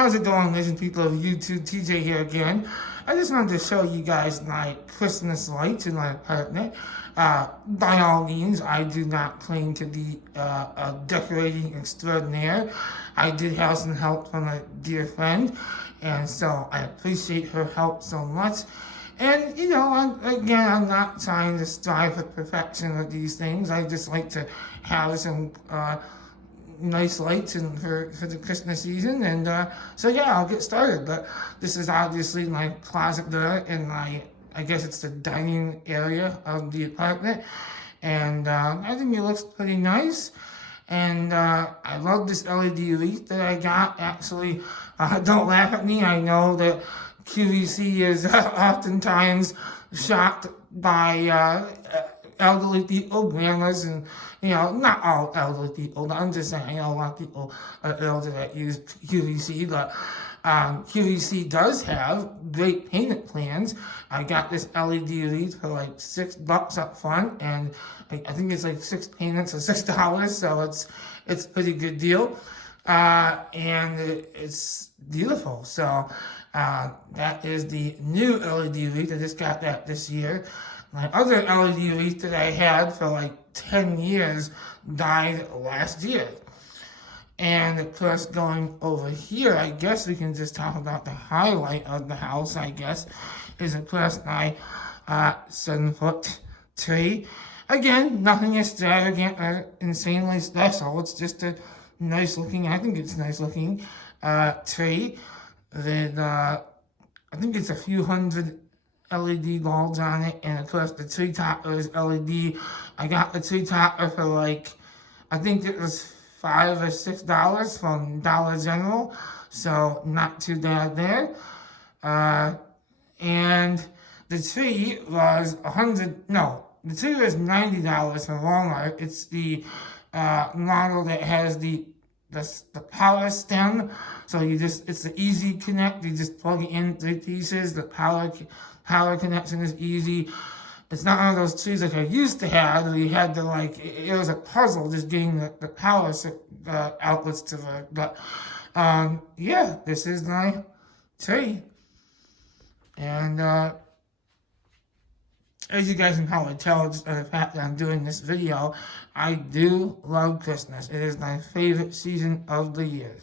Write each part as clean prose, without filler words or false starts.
How's it going, ladies and people of YouTube? TJ here again. I just wanted to show you guys my Christmas lights in my apartment. By all means, I do not claim to be a decorating extraordinaire. I did have some help from a dear friend, and so I appreciate her help so much. And, you know, I'm not trying to strive for perfection with these things. I just like to have some nice lights and for the Christmas season, and so yeah, I'll get started. But this is obviously my closet door in my, I guess it's the dining area of the apartment, and I think it looks pretty nice. And I love this LED wreath that I got. Actually, don't laugh at me. I know that QVC is oftentimes shocked by elderly people, grandmas, and, you know, not all elderly people. I'm just saying, you know, a lot of people are elder that use QVC, but QVC does have great payment plans. I got this LED wreath for like $6 up front, and I think it's like 6 payments of $6, so it's a pretty good deal. And it's beautiful. So that is the new LED wreath. I just got that this year. My other LED wreath that I had for like 10 years died last year. And of course, going over here, I guess we can just talk about the highlight of the house, I guess, is of course my 7-foot tree. Again, nothing extravagant or insanely special. It's just a nice looking, I think it's nice looking tree with, I think it's a few hundred LED bulbs on it, and of course the tree topper is LED. I got the tree topper for like, I think it was $5 or $6 from Dollar General, so not too bad there. And the tree was the tree was $90 from Walmart. It's the model that has the power stem, so it's the easy connect. You just plug it in 3 pieces. The power connection is easy. It's not one of those trees like I used to have, where you had to it was a puzzle just getting the power outlets to work. But yeah, this is my tree. And as you guys can probably tell, just by the fact that I'm doing this video, I do love Christmas. It is my favorite season of the year.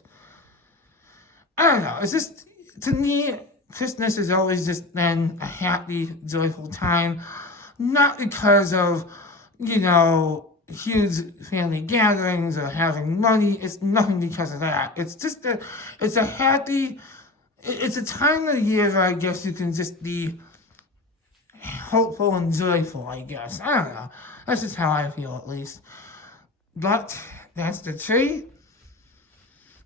I don't know, it's just, to me, Christmas has always just been a happy, joyful time. Not because of, you know, huge family gatherings or having money. It's nothing because of that. It's just it's a time of the year where I guess you can just be hopeful and joyful, I guess. I don't know. That's just how I feel, at least. But that's the tree.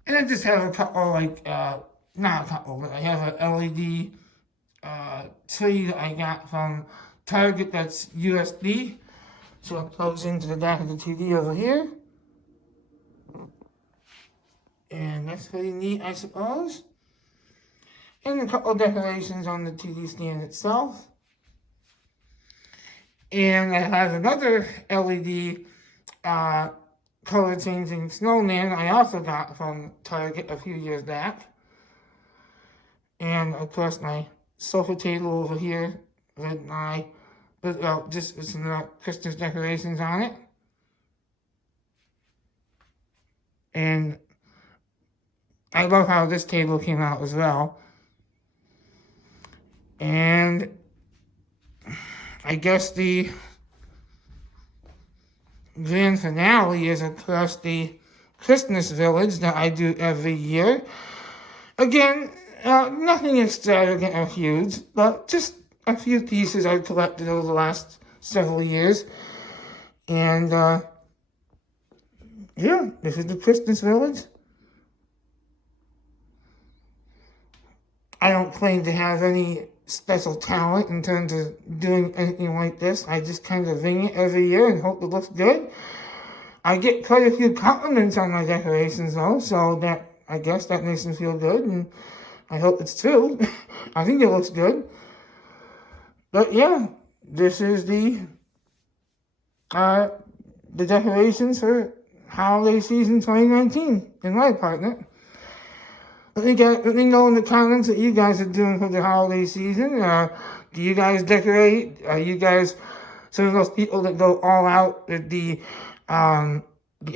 And I just have a couple, not a couple, but I have an LED tree that I got from Target that's USB. So it plugs into the back of the TV over here. And that's pretty neat, I suppose. And a couple decorations on the TV stand itself. And I have another LED color changing snowman I also got from Target a few years back. And of course my sofa table over here with my, just with some Christmas decorations on it. And I love how this table came out as well. And I guess the grand finale is, of course, the Christmas village that I do every year. Again, nothing extravagant or huge, but just a few pieces I've collected over the last several years. And, yeah, this is the Christmas village. I don't claim to have any special talent in terms of doing anything like this. I just kind of wing it every year and hope it looks good. I get quite a few compliments on my decorations though, so that, I guess that makes me feel good, and I hope it's true. I think it looks good. But yeah, this is the decorations for holiday season 2019 in my apartment. Let me know in the comments what you guys are doing for the holiday season. Do you guys decorate? Are you guys some of those people that go all out with the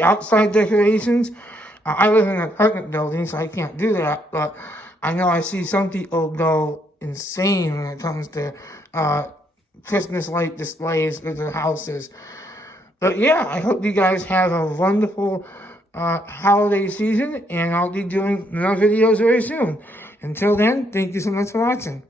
outside decorations? I live in an apartment building, so I can't do that. But I know I see some people go insane when it comes to Christmas light displays for their houses. But yeah, I hope you guys have a wonderful holiday season, and I'll be doing more videos very soon. Until then, thank you so much for watching.